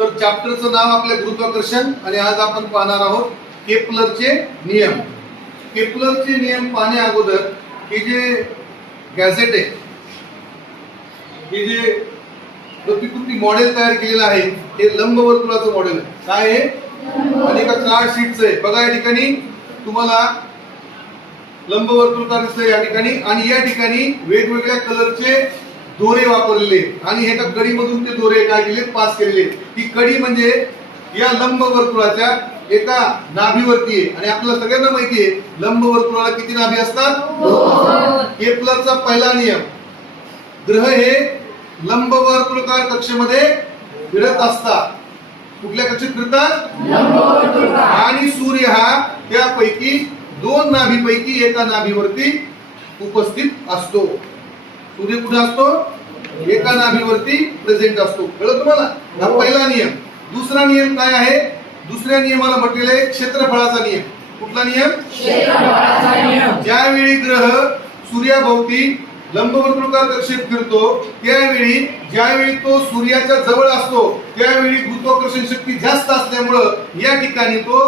तर चॅप्टरचं नाव आपल्या गुरुत्वाकर्षण आणि आज आपण पाहणार आहोत केपलरचे नियम. केपलरचे नियम पाहण्या अगोदर हे जे गॅझेट आहे हे जे प्रतिकृती मॉडेल तयार केलेलं आहे हे लंबवर्तुळाचं मॉडेल आहे. काय आहे? आणि एका कार्ड शीटचं आहे. बघा या ठिकाणी तुम्हाला लंबवर्तुळ दिसतं या ठिकाणी आणि या ठिकाणी वेगवेगळ्या कलरचे दोरे वापरलेले आहेत. आणि एका कडीमधून ते दोरे काय केले? पास केलेले. आहेत. ही कडी म्हणजे या लंबवर्तुळाच्या एका नाभीवरती आहे. आणि आपल्याला सगळ्यांना माहिती आहे लंबवर्तुळाला किती नाभी असतात? केपलरचा पहिला नियम. ग्रह हे लंबवर्तुळकार कक्षेमध्ये फिरत असतात. कुठल्या कक्षेत फिरतात? आणि सूर्य हा त्यापैकी दोन नाभीपैकी एका नाभीवरती उपस्थित असतो. सूर्य कुठे असतो? एका नाभीवरती प्रेझेंट असतो. कळलं तुम्हाला? हा पहिला नियम. दुसरा नियम काय आहे? दुसऱ्या नियमाला म्हटलेलं आहे क्षेत्रफळाचा नियम. कुठला नियम? ज्यावेळी ग्रह सूर्याभोवती लंबवर्तुळाकार कक्षेत फिरतो त्यावेळी ज्यावेळी तो सूर्याच्या जवळ असतो त्यावेळी गुरुत्वाकर्षण शक्ती जास्त असल्यामुळं या ठिकाणी तो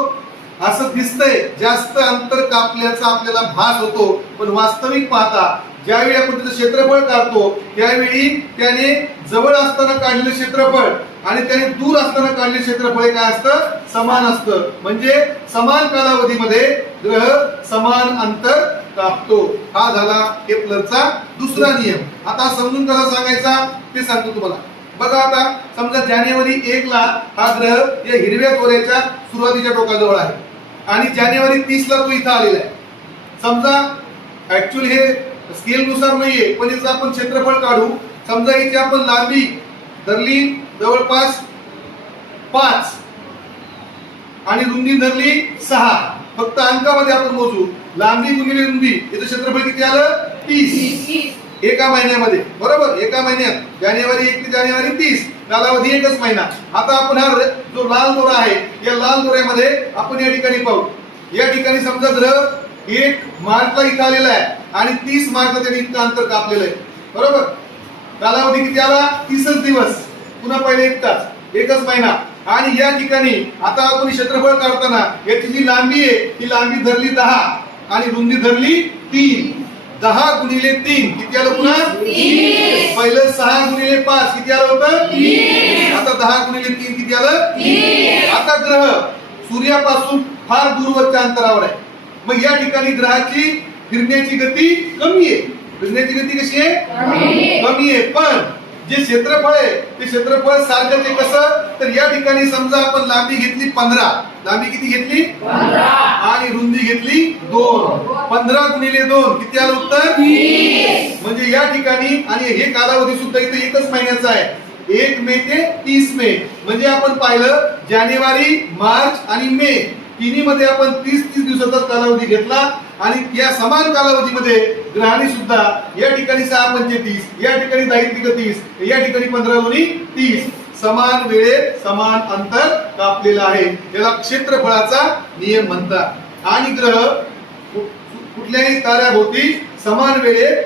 असं दिसतंय. जास्त अंतर कापल्याचा आपल्याला भास होतो. पण वास्तविक पाहता ज्यावेळी आपण त्याचं क्षेत्रफळ काढतो त्यावेळी त्याने जवळ असताना काढलेलं क्षेत्रफळ आणि त्याने दूर असताना काढलेलं क्षेत्रफळ काय असतं? समान असतं. म्हणजे समान कालावधीमध्ये ग्रह समान अंतर कापतो. हा झाला केपलरचा दुसरा नियम. आता समजून कसा सांगायचा? ते सांगतो तुम्हाला. बघा आता समजा जानेवारी एक ला हा ग्रह या हिरव्या कोऱ्याच्या सुरुवातीच्या टोकाजवळ आहे. आणि जानेवारी तीस ला तो इथं आलेला आहे. समजा ऍक्च्युअली हे स्केलनुसार नाहीये पण याचं आपण क्षेत्रफळ काढू समजा याची आपण लांबी धरली जवळपास पाच आणि रुंदी धरली सहा. फक्त अंकामध्ये आपण मोजू. लांबी गुणिले रुंदी याचं क्षेत्रफळ किती आलं? तीस. एका महिन्यामध्ये. बरोबर? एका महिन्यात. जानेवारी एक ते जानेवारी तीस. कालावधी एकच महिना. आता आपण हा जो लाल दोरा आहे या लाल दोऱ्यामध्ये आपण या ठिकाणी पाहू. या ठिकाणी समजा जर एक मार्चला इथं आलेला आहे आणि तीस मार्चला त्याने इतकं अंतर कापलेलं आहे. बरोबर? कालावधी किती आला? तीसच दिवस. पुन्हा पहिले एक तास एकच महिना. आणि या ठिकाणी आता आपण क्षेत्रफळ काढताना याची जी लांबी आहे. ती लांबी धरली दहा आणि रुंदी धरली तीन. दहा गुणिले तीन. किती आलं पुन्हा? पहिलं सहा गुणिले पाच. किती आलं होतं? आता दहा गुणिले तीन किती आलं? आता ग्रह. सूर्यापासून फार दूरवरच्या अंतरावर आहे. मग या ठिकाणी ग्रहाची फिरण्याची गती कमी आहे. फिरण्याची गती कशी आहे? कमी आहे. पण जे क्षेत्रफळ आहे ते क्षेत्रफळ सारखं ते कसं? तर या ठिकाणी समजा आपण लांबी घेतली पंधरा. लांबी किती घेतली? आणि रुंदी घेतली दोन. पंधरा गुणिले दोन किती आलं उत्तर? म्हणजे या ठिकाणी आणि हे कालावधी सुद्धा इथे एकच महिन्याचा आहे. एक मे ते तीस मे. म्हणजे आपण पाहिलं जानेवारी मार्च आणि मे. तिन्ही मध्ये आपण तीस तीस दिवसाचा कालावधी घेतला. आणि या समान कालावधीमध्ये ग्रहाणी सुद्धा या ठिकाणी सहा पंचे तीस या ठिकाणी दायित्विक तीस या ठिकाणी पंधरा दोन्ही तीस समान वेळेत समान अंतर कापलेलं आहे. याला क्षेत्रफळाचा नियम म्हणतात. आणि ग्रह कुठल्याही ताऱ्याभोवती समान वेळेत